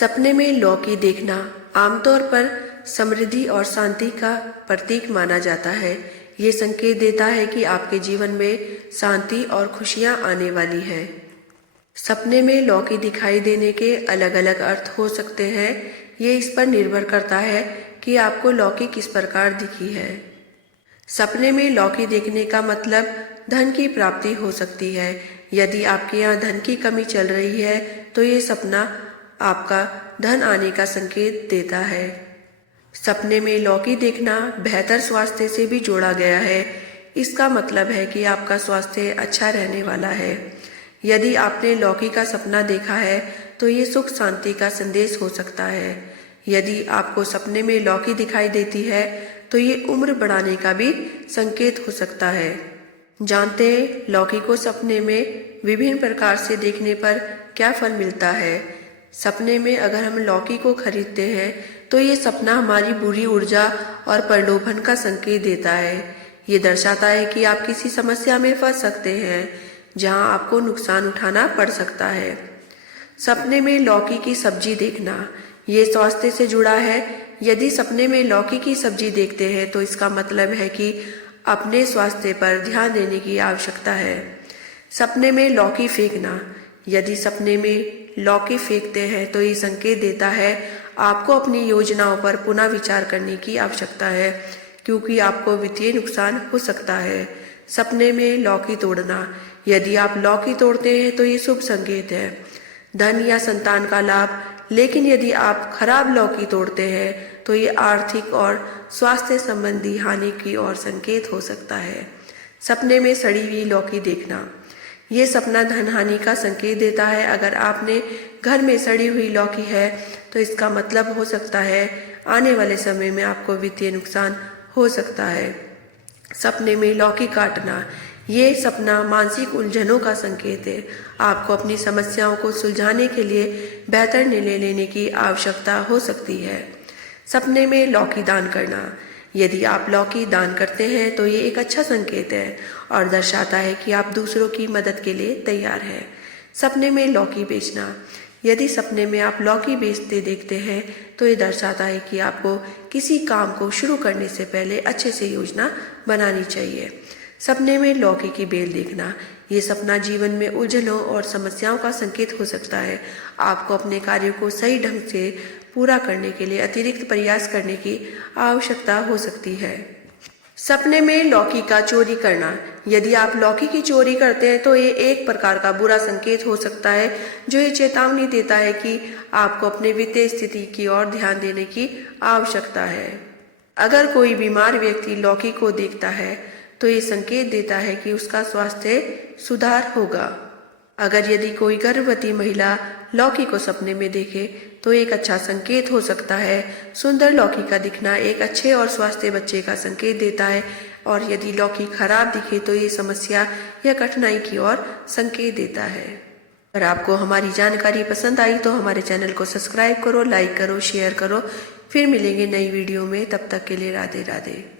सपने में लौकी देखना आमतौर पर समृद्धि और शांति का प्रतीक माना जाता है। ये संकेत देता है कि आपके जीवन में शांति और खुशियां आने वाली है। सपने में लौकी दिखाई देने के अलग अलग अर्थ हो सकते हैं। ये इस पर निर्भर करता है कि आपको लौकी किस प्रकार दिखी है। सपने में लौकी देखने का मतलब धन की प्राप्ति हो सकती है। यदि आपके यहाँ धन की कमी चल रही है तो ये सपना आपका धन आने का संकेत देता है। सपने में लौकी देखना बेहतर स्वास्थ्य से भी जोड़ा गया है। इसका मतलब है कि आपका स्वास्थ्य अच्छा रहने वाला है। यदि आपने लौकी का सपना देखा है तो ये सुख शांति का संदेश हो सकता है। यदि आपको सपने में लौकी दिखाई देती है तो ये उम्र बढ़ाने का भी संकेत हो सकता है। जानते हैं लौकी को सपने में विभिन्न प्रकार से देखने पर क्या फल मिलता है। सपने में अगर हम लौकी को खरीदते हैं तो ये सपना हमारी बुरी ऊर्जा और प्रलोभन का संकेत देता है। ये दर्शाता है कि आप किसी समस्या में फंस सकते हैं जहां आपको नुकसान उठाना पड़ सकता है। सपने में लौकी की सब्जी देखना ये स्वास्थ्य से जुड़ा है। यदि सपने में लौकी की सब्जी देखते हैं तो इसका मतलब है कि अपने स्वास्थ्य पर ध्यान देने की आवश्यकता है। सपने में लौकी फेंकना यदि सपने में लौकी फेंकते हैं तो ये संकेत देता है आपको अपनी योजनाओं पर पुनः विचार करने की आवश्यकता है, क्योंकि आपको वित्तीय नुकसान हो सकता है। सपने में लौकी तोड़ना यदि आप लौकी तोड़ते हैं तो ये शुभ संकेत है, धन या संतान का लाभ। लेकिन यदि आप खराब लौकी तोड़ते हैं तो ये आर्थिक और स्वास्थ्य संबंधी हानि की ओर संकेत हो सकता है। सपने में सड़ी हुई लौकी देखना ये सपना धन हानि का संकेत देता है। अगर आपने घर में सड़ी हुई लौकी है तो इसका मतलब हो सकता है आने वाले समय में आपको वित्तीय नुकसान हो सकता है। सपने में लौकी काटना ये सपना मानसिक उलझनों का संकेत है। आपको अपनी समस्याओं को सुलझाने के लिए बेहतर निर्णय लेने की आवश्यकता हो सकती है। सपने में लौकी दान करना यदि आप लौकी दान करते हैं तो ये एक अच्छा संकेत है और दर्शाता है कि आप दूसरों की मदद के लिए तैयार हैं। सपने में लौकी बेचना यदि सपने में आप लौकी बेचते देखते हैं तो ये दर्शाता है कि आपको किसी काम को शुरू करने से पहले अच्छे से योजना बनानी चाहिए। सपने में लौकी की बेल देखना ये सपना जीवन में उलझनों और समस्याओं का संकेत हो सकता है। आपको अपने कार्यों को सही ढंग से पूरा करने के लिए अतिरिक्त प्रयास करने की आवश्यकता हो सकती है। सपने में लौकी का चोरी करना यदि आप लौकी की चोरी करते हैं तो ये एक प्रकार का बुरा संकेत हो सकता है, जो ये चेतावनी देता है कि आपको अपने वित्तीय स्थिति की ओर ध्यान देने की आवश्यकता है। अगर कोई बीमार व्यक्ति लौकी को देखता है तो ये संकेत देता है कि उसका स्वास्थ्य सुधार होगा। अगर यदि कोई गर्भवती महिला लौकी को सपने में देखे तो एक अच्छा संकेत हो सकता है। सुंदर लौकी का दिखना एक अच्छे और स्वस्थ बच्चे का संकेत देता है, और यदि लौकी खराब दिखे तो ये समस्या या कठिनाई की ओर संकेत देता है। अगर आपको हमारी जानकारी पसंद आई तो हमारे चैनल को सब्सक्राइब करो, लाइक करो, शेयर करो। फिर मिलेंगे नई वीडियो में, तब तक के लिए राधे राधे।